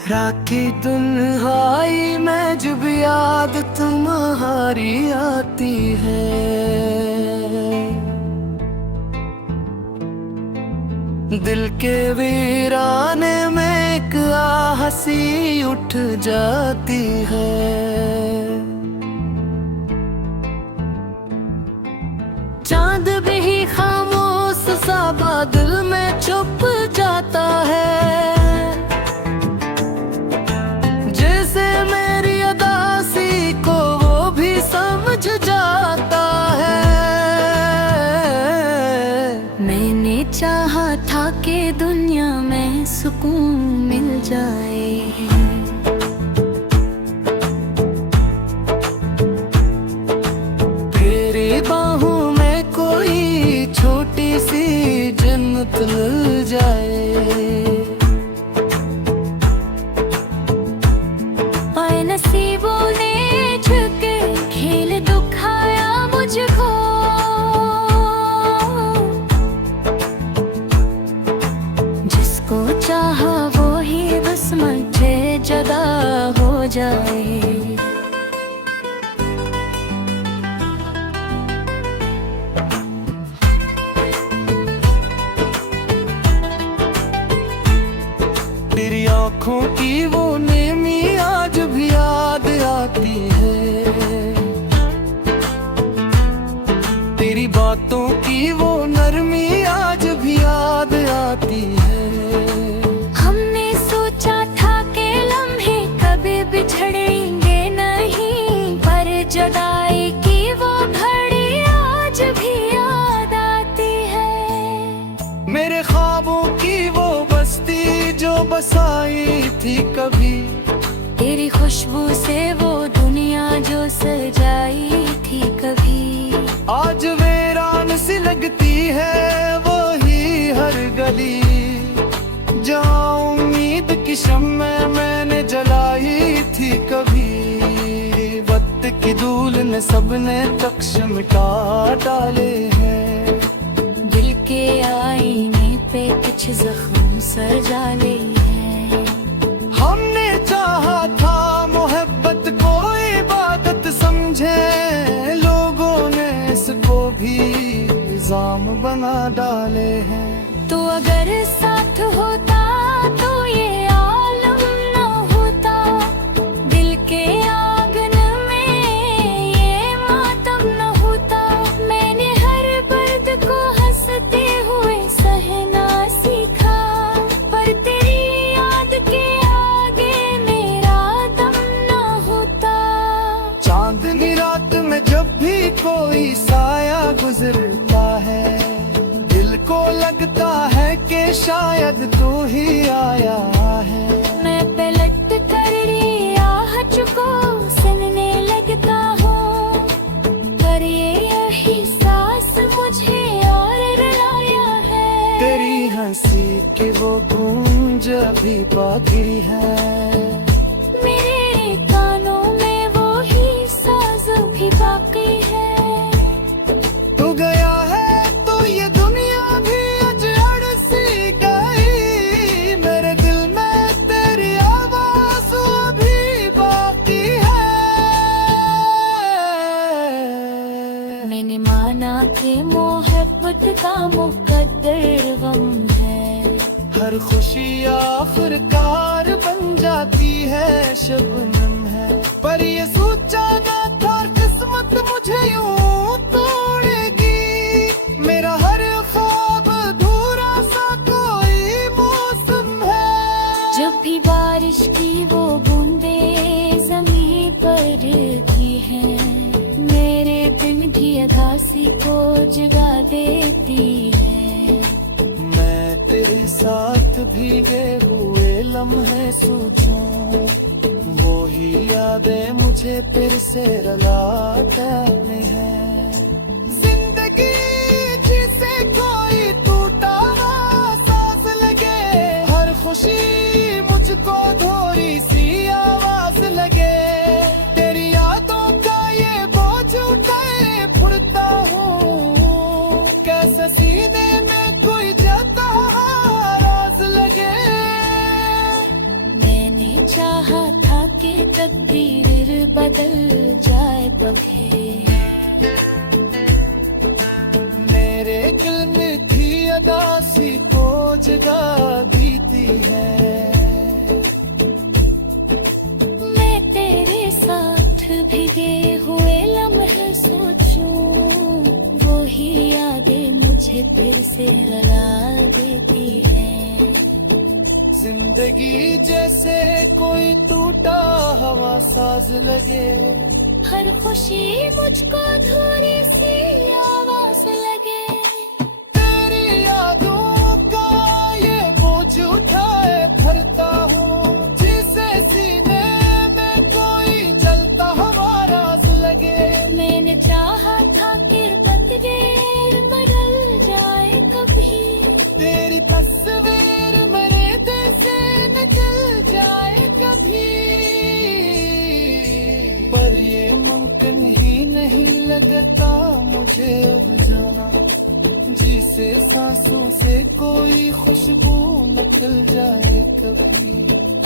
राखी तन्हाई में जब याद तुम्हारी आती है, दिल के वीराने में एक हंसी उठ जाती है। चांद भी खामोश सा बादल में छुप जाता है, जैसे मेरी अदासी को वो भी समझ जाता है। मैंने चाहा था कि दुनिया में सुकून मिल जाए, तेरी बाहों में कोई छोटी सी जन्नत मिल जाए। और नसीबों ने झुके खेल दुखाया मुझको, जिसको चाहा वो ही बस मुझे जुदा हो जाए। तेरी आँखों की वो नेमी आज भी याद आती है, तेरी बातों की वो नरमी आज भी याद आती है। हमने सोचा था कि लम्हे कभी बिछड़ेंगे नहीं, पर जुदाई की वो घड़ी आज भी याद आती है। मेरे ख्वाबों की वो बस्ती जो बसाई थी कभी, तेरी खुशबू से वो दुनिया जो सजाई थी कभी, आज वीरान सी लगती है वो ही हर गली। जहाँ उम्मीद की शम्मे मैंने जलाई थी कभी, वक्त की धूल ने सबने तख्श मिटा डाले हैं। दिल के आईने पे कुछ जख्म सजाले हैं। हमने चाहा था मोहब्बत को इबादत समझे, लोगों ने इसको भी इल्जाम बना डाले हैं। तो अगर साथ होता तो ये आलम न होता, दिल के आंगन में ये मातम न होता। मैंने हर दर्द को हंसते हुए सहना सीखा, पर तेरी याद के आगे मेरा दम न होता। चांदनी रात में जब भी कोई साया गुजरता है, दिल को लगता है कि शायद तू ही आया है। मैं पलट कर आहट को सुनने लगता हूँ, पर ये एहसास मुझे और रुलाया है। तेरी हंसी की वो गूंज अभी बाकी है, मेरे कानों में वो ही साज भी बाकी है। तू गया है तो ये दुनिया भी अजड़ सी गई, मेरे दिल में तेरी आवाज अभी बाकी है। मैंने माना कि मोहब्बत का मुकद्दर गम है, हर खुशी आखिरकार बन जाती है शबनम है। पर ये सोचा ना था किस्मत मुझे यूं तोड़ेगी, मेरा हर ख्वाब अधूरा सा कोई मौसम है। जब भी बारिश की वो बूंदे जमीन पर गिरती हैं, मेरे दिन भी अदासी को जगा देती है। मैं तेरे साथ भीगे हुए लम्हे सोचूं, वो ही यादें मुझे फिर से रुलाते हैं। जिंदगी जिसे कोई टूटा हुआ सांस लगे, हर खुशी मुझको थोड़ी सी आवाज लगे। तेरी यादों का ये बोझ उठाए फुरता हूँ, कैसे सीने में कोई जाता राज लगे। मैंने तकदीर बदल जाए कभी। मेरे दिल में थी अदासी को जगा दीती है। मैं तेरे साथ भीगे हुए लम्हे सोचूं, वो ही यादें मुझे फिर से रुला देती है। जिंदगी जैसे कोई टूटा हवा साज लगे, हर खुशी मुझको अधूरी सी आवाज लगे। तेरी यादों का ये बोझ उठाए भरता हूँ, जिसे सीने में कोई जलता हुआ राज लगे। मैंने चाहा था कि तकदीर बदल जाए कभी, तेरी तस्वीर मेरे दिल से निकल जाए कभी। पर ये मुमकिन ही नहीं लगता मुझे अब जाना, जिसे सांसों से कोई खुशबू निकल जाए कभी।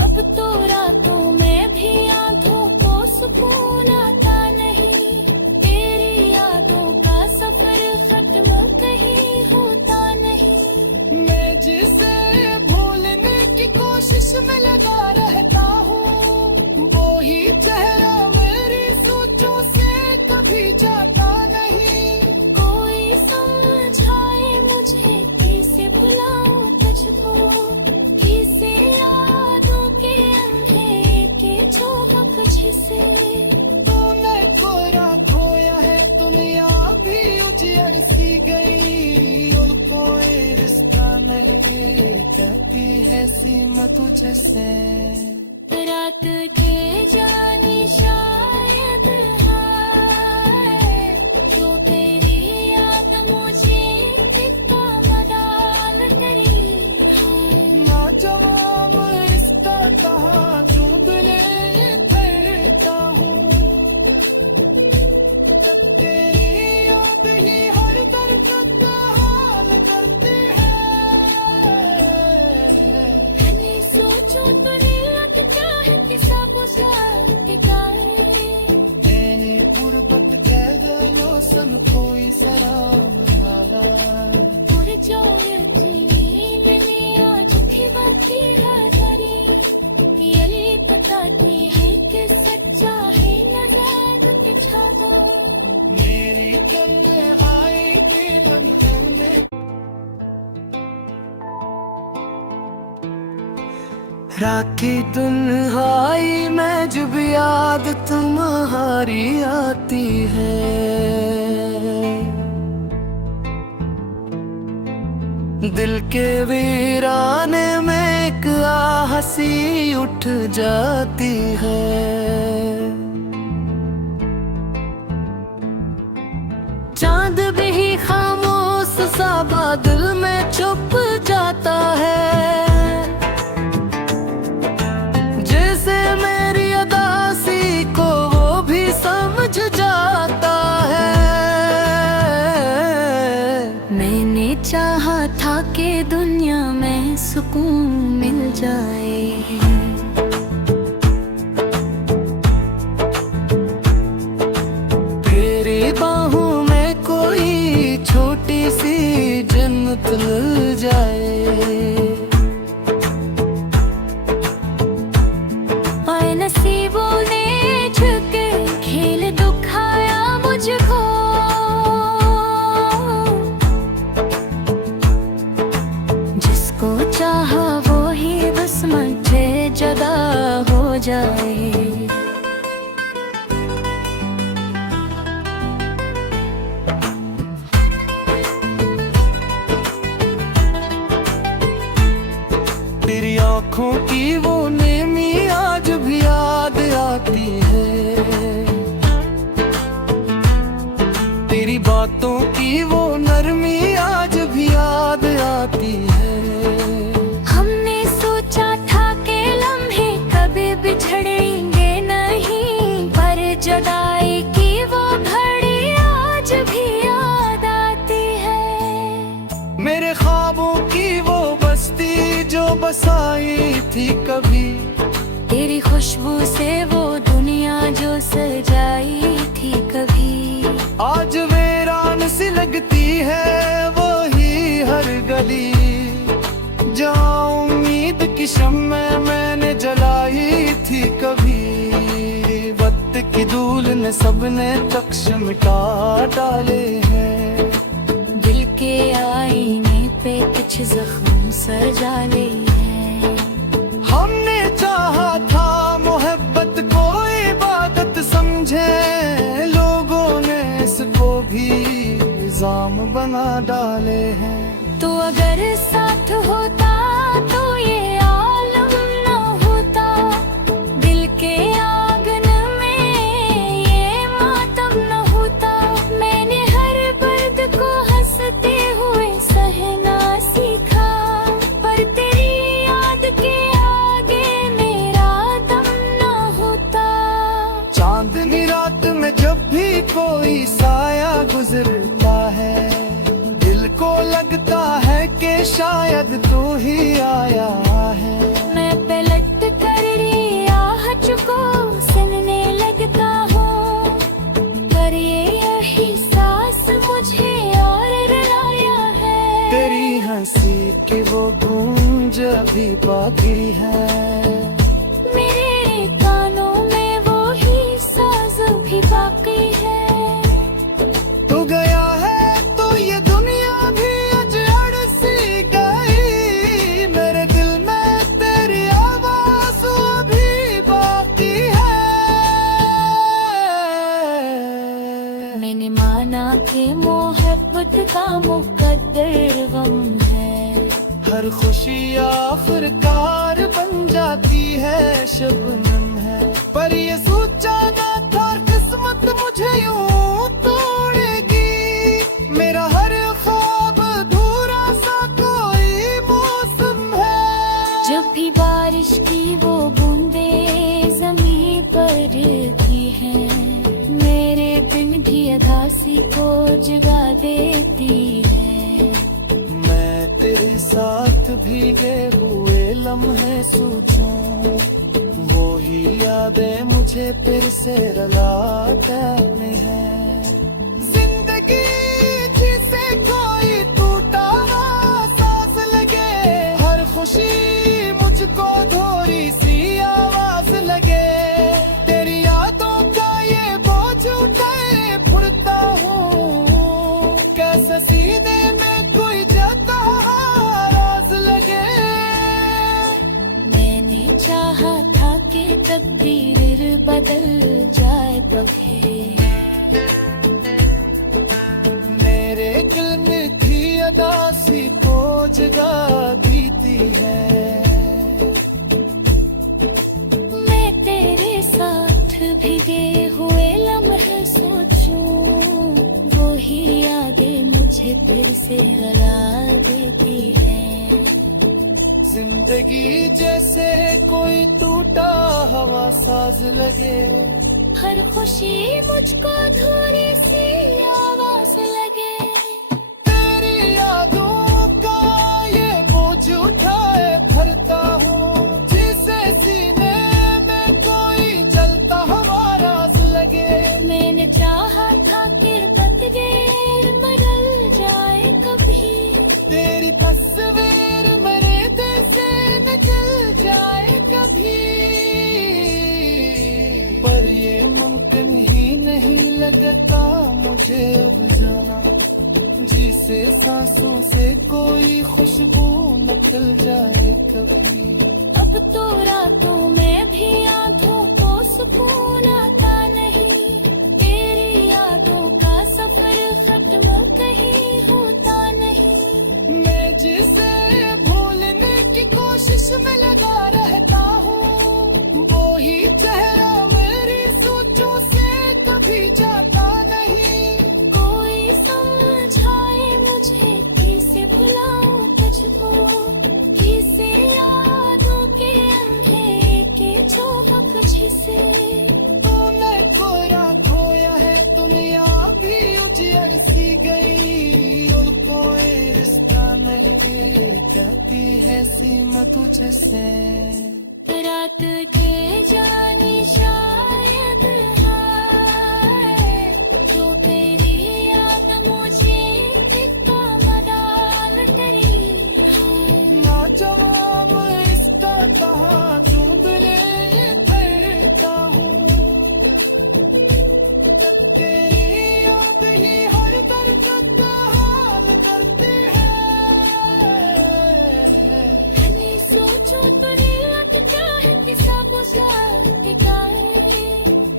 अब तो रातों में भी आंखों को सुकून आता नहीं। तेरी यादों का सफर खत्म कहीं होता नहीं। मैं जिसे भूलने की कोशिश में लगा रहता हूँ, वो ही चेहरा मेरी सोचों से कभी जाता नहीं। कोई समझाए मुझे किसे भुलाऊं तुझको, किसे यादों के अंधेरे के झोंक जिसे। तूने खोया खोया है दुनिया भी उजड़ सी गई, और कोई रिश्ता नहीं कहती है सीमा तुझसे। रात के जानी शायद है, तो तेरी याद मुझे इतना मदाल करी है। ना जवाब रिश्ता कहाँ ढूंढ ले करता हूँ, तेरी याद ही हर दर्द का हाल करते हैं। मैंने सोचो दुनिया की चाहती सब के गाए। तेरी गुर्बत कह गयो सन कोई सराम यारा। और जो यकीन आज की बाकी है डरी, ये बताती है कि सच्चा है नजर के छावा। मेरी गल आएंगे लम्हे में, राखी दुन्हाई में जब याद तुम्हारी आती है। दिल के वीराने में एक हंसी उठ जाती है। चांद भी खामोश सा बादल में छुप जाता है, जैसे मेरी अदासी को वो भी समझ जाता है। मैंने चाहा था कि दुनिया में सुकून मिल जाए, तेरी बाहों में कोई छोटी सी जन्नत मिल जाए। और नसीबों ने झुके खेल दुखाया मुझको, जिसको चाहा वो ही बस मुझे जदा हो जाए। तेरी आँखों की वो नेमी आज भी याद आती है, तेरी बातों की वो नरमी आज भी याद आती है। हमने सोचा था कि लम्हे कभी बिछड़ेंगे नहीं, पर जुदाई की वो घड़ी आज भी याद आती है। मेरे ख्वाबों की वो बस्ती जो बसाई थी कभी, तेरी खुशबू से वो सजाई थी कभी। आज वीरान सी लगती है वही हर गली, जहाँ उम्मीद की शम्में मैंने जलाई थी कभी। वक्त की धूल ने सबने तख्श मिटा डाले हैं, दिल के आईने पे कुछ जख्म सजाले हैं। हमने चाहा था मोहब्बत को इबादत समझे, लोगों ने इसको भी इल्जाम बना डाले हैं। तो अगर साथ होता तो ये आलम न होता, दिल के आंगन में ये मातम न होता। मैंने हर दर्द को हंसते हुए सहना सीखा, पर तेरी याद के आगे मेरा दम न होता। चांदनी रात में जब भी कोई साया गुजरता है, दिल को लगता है कि शायद तू ही आया है। मैं पलट कर रियाहत को सुनने लगता हूँ, पर ये एहसास मुझे और रुलाया है। तेरी हंसी की वो गूंज अभी बाकी है, मेरे कानों में वो ही साज भी बाकी है। तू गया है तो ये दुनिया भी अजड़ सी गई, मेरे दिल में तेरी आवाज़ अभी बाकी है। मैंने माना कि मोहब्बत का मुकद्दर गम है, हर खुशी आखिरकार बन जाती है शबनम है। पर ये सोचा ना था किस्मत मुझे यूं तोड़ेगी, मेरा हर ख्वाब अधूरा सा कोई मौसम है। जब भी बारिश की वो बूंदे जमीन पर गिरती हैं, मेरे बिन भी अदासी को जगा देती है। मैं तेरे साथ भीगे हुए लम्हे सोचूं, वो ही यादें मुझे फिर से रुलाते हैं। जिंदगी जिसे कोई टूटा हुआ सांस लगे, हर खुशी मुझको थोड़ी सी आवाज लगे। तेरी यादों का ये बोझ उठाए फुरता हूँ, कैसे सीने में कोई जाता राज लगे। मैंने चाहा था कि तकदीर बदल जाए कभी, मेरे दिल में थी अदासी को जगा देती है। मैं तेरे साथ भीगे हुए लम्हे सोचूं, वो ही यादें मुझे फिर से रुला देती है। जिंदगी जैसे कोई टूटा हवा साज लगे, हर खुशी मुझको थोड़ी सी आवाज लगे। तेरी यादों का ये बोझ उठाए भरता हूँ, जिसे सीने में कोई जलता हुआ राज लगे। मैंने चाहा था कि तकदीर बदल जाए कभी, तेरी तस्वीर मेरे दिल से निकल जाए कभी, पर ये मुमकिन ही नहीं लगता मुझे अब जाना, जिसे सांसों से कोई खुशबू निकल जाए कभी। अब तो रातों में भी आंखों को सुकून आता नहीं, तेरी यादों का सफर खत्म कहीं होता नहीं। मैं जिसे भूलने की कोशिश में लगा रहता हूँ, वो ही चेहरा मेरी सोचों से कभी जाता नहीं। कोई समझाए मुझे किसे भुलाऊं तुझको, किसे यादों के अंधेरे के चौबक जिसे। तूने कोरा खोया है दुनिया भी उजड़ सी गई, और कोई रिश्ता नहीं कहती है सीमा तुझसे। रात के जानी शायद जवाब इसका कहाँ ढूंढ ले करता हूँ। तेरी याद ही हर दर्द का हाल करते हैं। हनी सोचो दुनिया क्या है किसा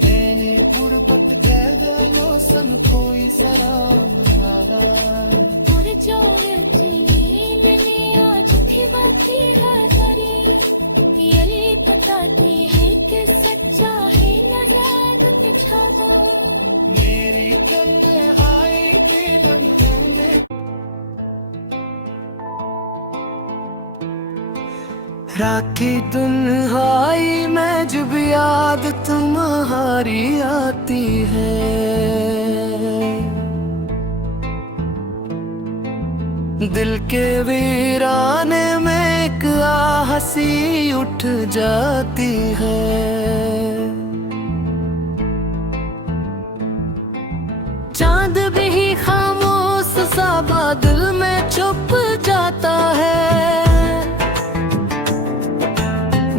तेरी गुर्बत कह दो सन कोई सराम और जो मैंने आज भी बाकी है करी ये बताती है कि सच्चा है नजर पिछावा। मेरी कन्ने आएंगे लम्हे में राखी दुल्हाई में जब याद तुम्हारी आती है। दिल के वीराने में एक आहसी उठ जाती है। चांद भी खामोश सा बादल में छुप जाता है।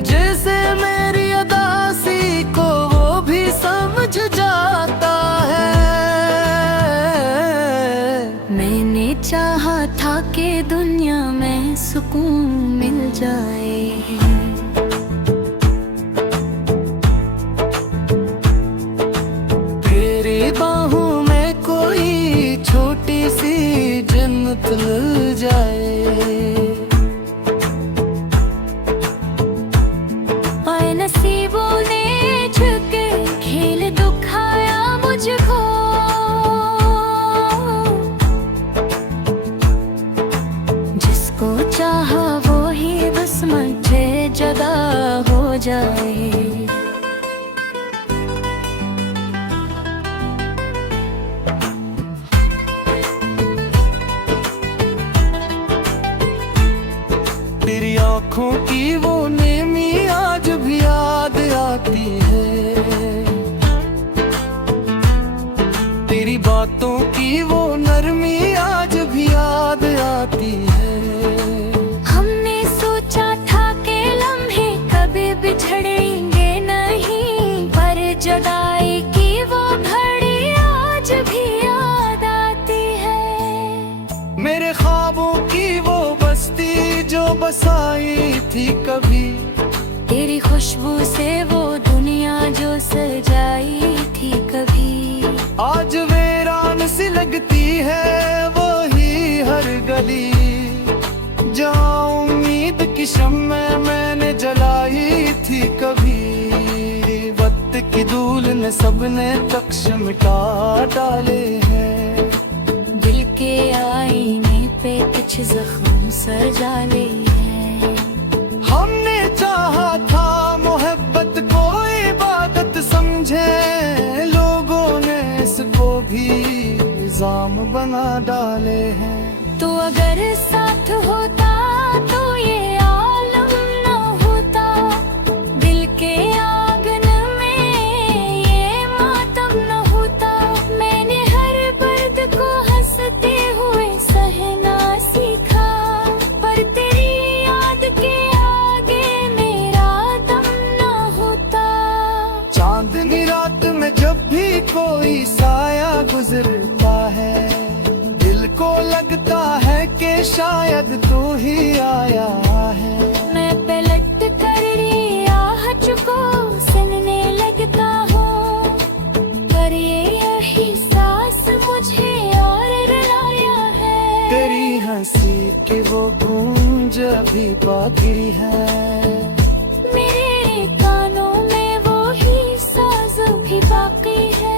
जैसे मेरी अदासी को वो भी समझ जाता है। मैंने चाहा था कि दुनिया में सुकून मिल जाए। तेरी बाहों में कोई छोटी सी जन्नत मिल जाए। नसीबों ने झुके खेल दुखाया मुझको। जिसको चाहा वो ही बस मुझे जदा हो जाए। तेरी आँखों की वो नेमी आज भी याद आती है। तेरी बातों की वो नरमी आज भी याद आती है। हमने सोचा था कि लम्हे कभी बिछड़ेंगे नहीं, पर जुदाई की वो घड़ी आज भी याद आती है। मेरे ख्वाबों की वो बस्ती जो बसाई थी कभी। तेरी खुशबू से वो दुनिया जो सजाई थी कभी। आज वीरान सी लगती है वो ही हर गली। जहाँ उम्मीद की शम्मे मैंने जलाई थी कभी। वक्त की धूल ने सबने तख्श मिटा डाले हैं। दिल के आईने पे कुछ जख्म सजा ले हैं। हमने चाहा था मोहब्बत को इबादत समझे। लोगों ने इसको भी इल्जाम बना डाले हैं। तो अगर साथ होता तो ये आलम न होता। दिल के आंगन में ये मातम न होता। मैंने हर दर्द को हंसते हुए सहना सीखा, पर तेरी याद के आगे मेरा दम न होता। चांदनी रात में जब भी कोई साया गुजरता है, दिल को लगता है कि शायद तू ही आया है। मैं पलट कर आहट को सुनने लगता हूँ, पर ये एहसास मुझे और रुलाया है। तेरी हंसी की वो गूंज अभी बाकी है। मेरे कानों में वो ही साज भी बाकी है।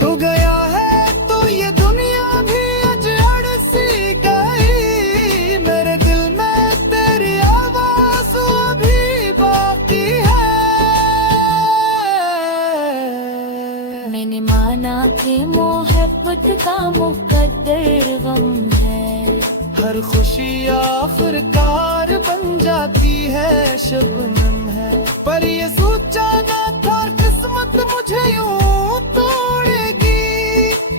तू गया है तो ये दुनिया भी अजड़ सी गई। मेरे दिल में तेरी आवाज अभी बाकी है। मैंने माना कि मोहब्बत का मुकद्दर गम है। हर खुशी आखिरकार बन जाती है, शबनम है। पर ये सोचा ना था किस्मत मुझे यूं तोड़ेगी।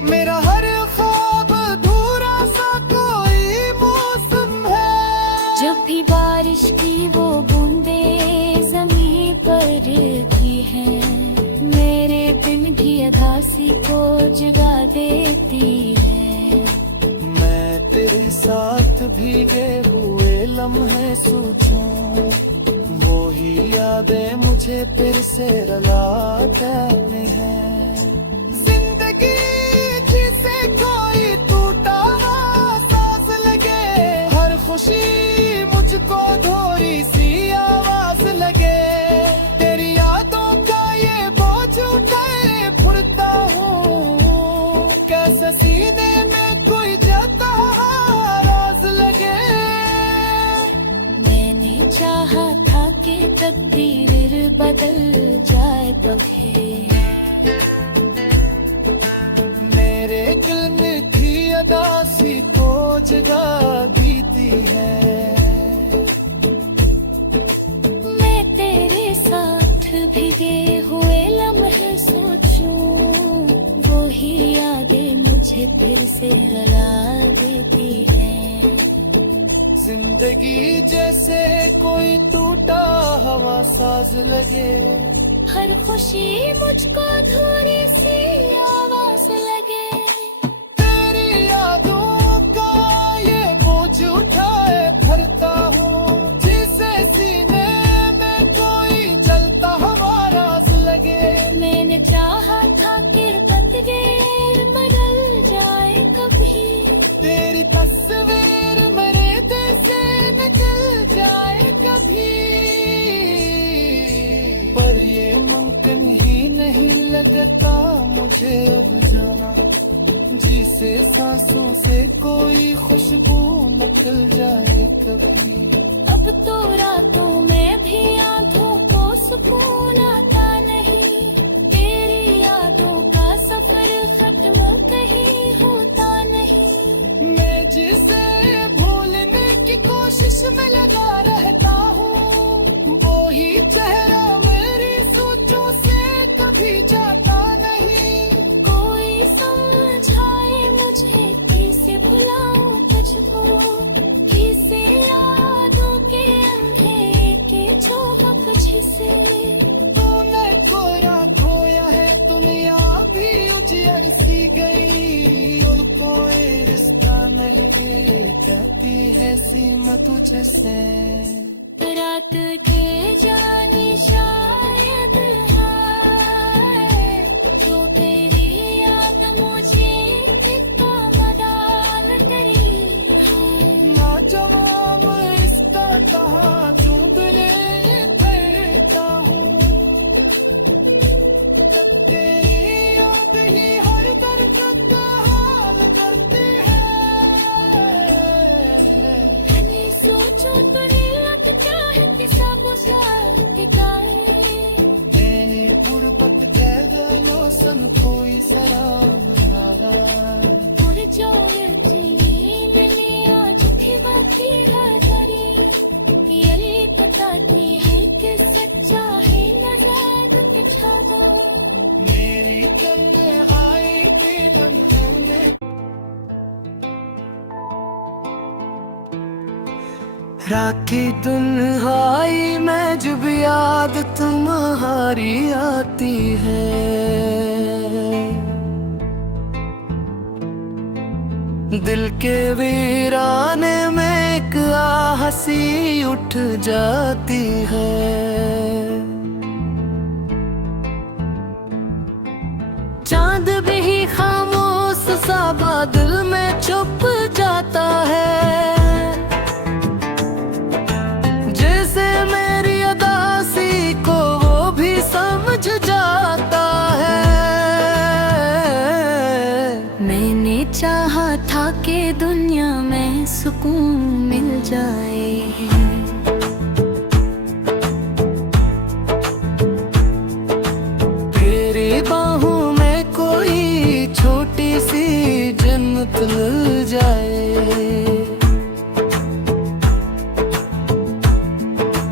मेरा हर ख्वाब अधूरा सा कोई मौसम है। देती है। मैं तेरे साथ भीगे हुए लम्हे सोचूं, वो ही यादें मुझे फिर से रुलाते हैं। जिंदगी जिसे कोई टूटा हुआ सांस लगे, हर खुशी मुझको थोड़ी सी आवाज लगे। तेरी यादों का ये बोझ उठाए फुरता हूँ, कैसे सीने में कोई जाता राज लगे। मैंने चाहा था कि तकदीर बदल जाए कभी, मेरे दिल में थी अदासी को जगा दीती है। मैं तेरे साथ भीगे हुए लम्हे सोचूं, वो ही यादें मुझे फिर से रुला देती है। जिंदगी जैसे कोई टूटा हवा साज लगे, हर खुशी मुझको थोड़ी सी आवाज लगे। तेरी यादों का ये बोझ उठाए भरता हूँ, जिसे सीने में कोई जलता हुआ राज लगे। मैंने चाहा था कि तकदीर बदल जाए कभी, तेरी तस्वीर मेरे दिल से निकल जाए कभी, पर ये मुमकिन ही नहीं लगता मुझे अब जाना, जिसे सांसों से कोई खुशबू निकल जाए कभी। अब तो रातों में भी आंखों को सुकून आता नहीं। तेरी यादों का सफर खत्म कहीं होता नहीं। मैं जिसे भूलने की कोशिश में लगा रहता हूँ, वो ही चेहरा मेरी सोचों से कभी जाता नहीं। कोई समझाए मुझे किसे भुलाऊं तुझको, किसे यादों के अंधेरे के चौक जिसे। तूने कोरा खोया है दुनिया भी उजड़ सी गई, और कोई रिश्ता नहीं कहती है सीमा तुझसे। रात के जानी शायद है, तो तेरी याद मुझे कितना मदान करी है। ना जवाब इसका कहा चुंबले करता हूँ, तेरी याद ही हर दर्द का हाल करते हैं। मैंने सोचो तुझे लग चाहे किसा बुझा के गाए, तेरी गुर्बत कैदलों सन कोई सराम रहा। और जो नींद में आज की बाती है डरी, ये बताती है कि सच्चा है नजर पिछावा। मेरी जन्म आई मिलन में, राखी दुल्हाई में जब याद तुम्हारी आती है, दिल के वीराने में एक हंसी उठ जाती है। चांद भी खामोश सा बादल में छुप जाता है, जैसे मेरी अदासी को वो भी समझ जाता है। मैंने चाहा था कि दुनिया में सुकून मिल जाए, तेरी बाहों में कोई छोटी सी जन्नत मिल जाए।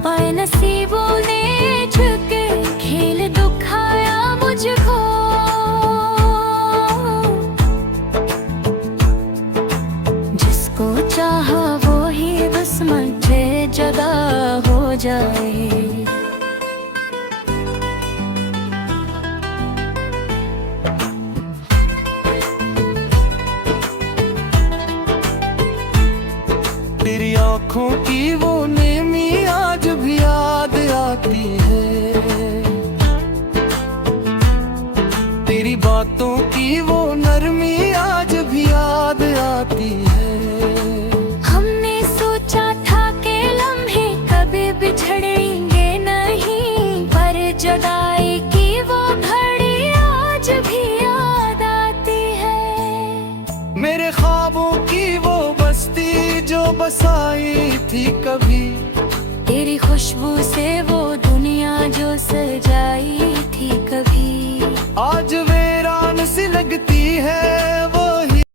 पर नसीबों ने झुके खेल दुखाया मुझको, जिसको चाहा वो ही बस मुझे जदा हो जाए। तेरी आंखों की वो नेमी आज भी याद आती है, तेरी बातों की वो नरमी आज भी याद आती है। हमने सोचा था कि लम्हे कभी बिछड़ेंगे नहीं, पर जुदाई की वो घड़ी आज भी याद आती है। मेरे ख्वाबों की वो बस्ती जो बसाई थी कभी, तेरी खुशबू से वो दुनिया जो सजाई थी कभी, आज वीरान सी लगती है